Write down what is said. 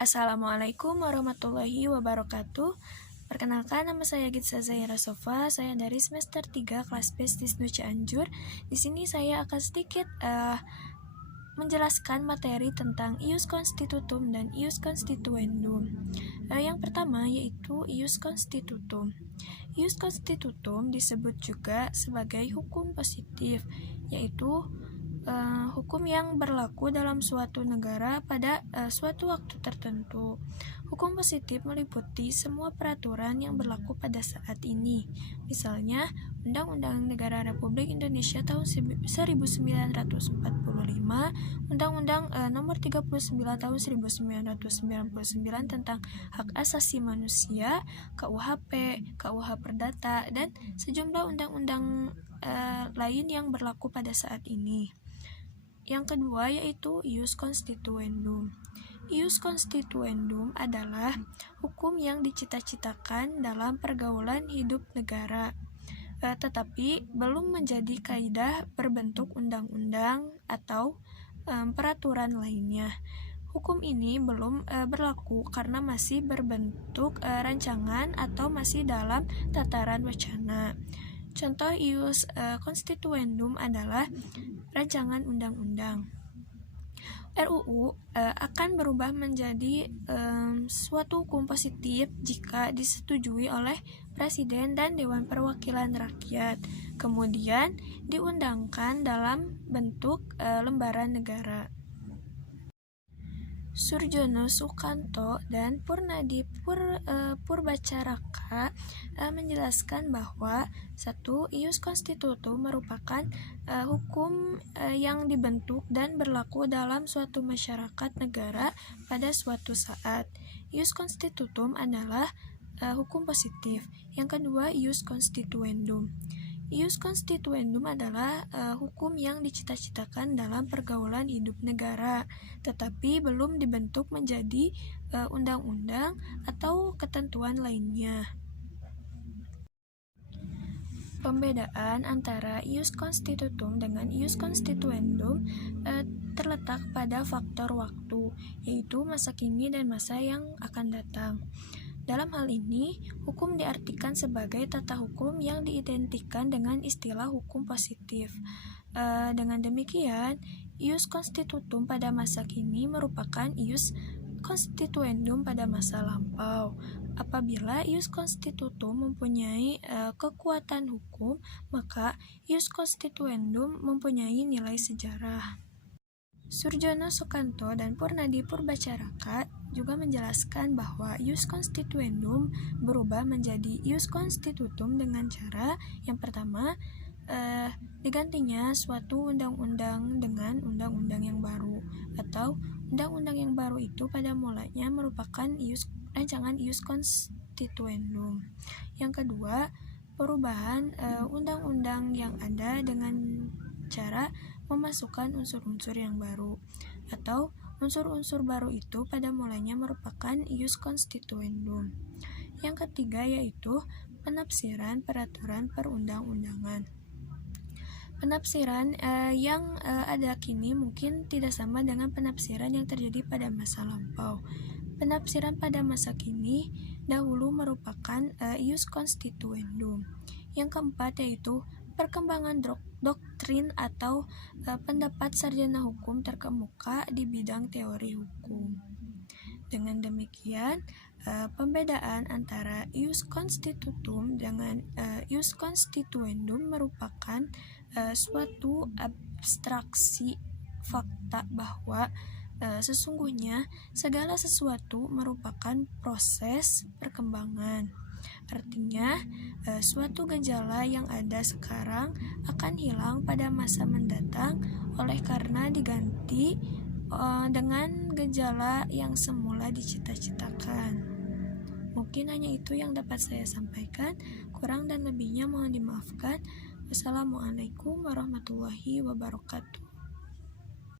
Assalamualaikum warahmatullahi wabarakatuh. Perkenalkan, nama saya Gitza Zahira Sofa. Saya dari semester 3 kelas B Disnu Cianjur. Di sini saya akan sedikit menjelaskan materi tentang ius constitutum dan ius constituendum. Yang pertama yaitu ius constitutum. Ius constitutum disebut juga sebagai hukum positif, yaitu hukum yang berlaku dalam suatu negara pada suatu waktu tertentu. Hukum positif meliputi semua peraturan yang berlaku pada saat ini. Misalnya, Undang-Undang Negara Republik Indonesia tahun 1945, Undang-Undang Nomor 39 tahun 1999 tentang Hak Asasi Manusia, KUHP, KUH Perdata, dan sejumlah undang-undang lain yang berlaku pada saat ini. Yang kedua yaitu ius constituendum. Ius constituendum adalah hukum yang dicita-citakan dalam pergaulan hidup negara, tetapi belum menjadi kaidah berbentuk undang-undang atau peraturan lainnya. Hukum ini belum berlaku karena masih berbentuk rancangan atau masih dalam tataran wacana. Contoh ius constituendum adalah rancangan undang-undang. RUU akan berubah menjadi suatu hukum positif jika disetujui oleh Presiden dan Dewan Perwakilan Rakyat, kemudian diundangkan dalam bentuk lembaran negara. Surjono Sukanto dan Purnadi Purbacaraka menjelaskan bahwa ius constitutum merupakan hukum yang dibentuk dan berlaku dalam suatu masyarakat negara pada suatu saat. Ius constitutum adalah hukum positif. Yang kedua, ius constituendum. Ius constituendum adalah hukum yang dicita-citakan dalam pergaulan hidup negara, tetapi belum dibentuk menjadi undang-undang atau ketentuan lainnya. Pembedaan antara ius constitutum dengan ius constituendum terletak pada faktor waktu, yaitu masa kini dan masa yang akan datang. Dalam hal ini, hukum diartikan sebagai tata hukum yang diidentikan dengan istilah hukum positif. Dengan demikian, ius constitutum pada masa kini merupakan ius constituendum pada masa lampau. Apabila ius constitutum mempunyai kekuatan hukum, maka ius constituendum mempunyai nilai sejarah. Surjono Sukanto dan Purnadi Purbacaraka juga menjelaskan bahwa ius constituendum berubah menjadi ius constitutum dengan cara yang pertama, digantinya suatu undang-undang dengan undang-undang yang baru, atau undang-undang yang baru itu pada mulanya merupakan rancangan ius constituendum. Yang kedua, perubahan undang-undang yang ada dengan cara memasukkan unsur-unsur yang baru, atau unsur-unsur baru itu pada mulanya merupakan ius constituendum. Yang ketiga yaitu penafsiran peraturan perundang-undangan. Penafsiran yang ada kini mungkin tidak sama dengan penafsiran yang terjadi pada masa lampau. Penafsiran pada masa kini dahulu merupakan ius constituendum. Yang keempat yaitu perkembangan doktrin atau pendapat sarjana hukum terkemuka di bidang teori hukum. Dengan demikian, pembedaan antara ius constitutum dengan ius constituendum merupakan suatu abstraksi fakta bahwa sesungguhnya segala sesuatu merupakan proses perkembangan. Artinya, suatu gejala yang ada sekarang akan hilang pada masa mendatang oleh karena diganti dengan gejala yang semula dicita-citakan. Mungkin hanya itu yang dapat saya sampaikan. Kurang dan lebihnya mohon dimaafkan. Wassalamualaikum warahmatullahi wabarakatuh.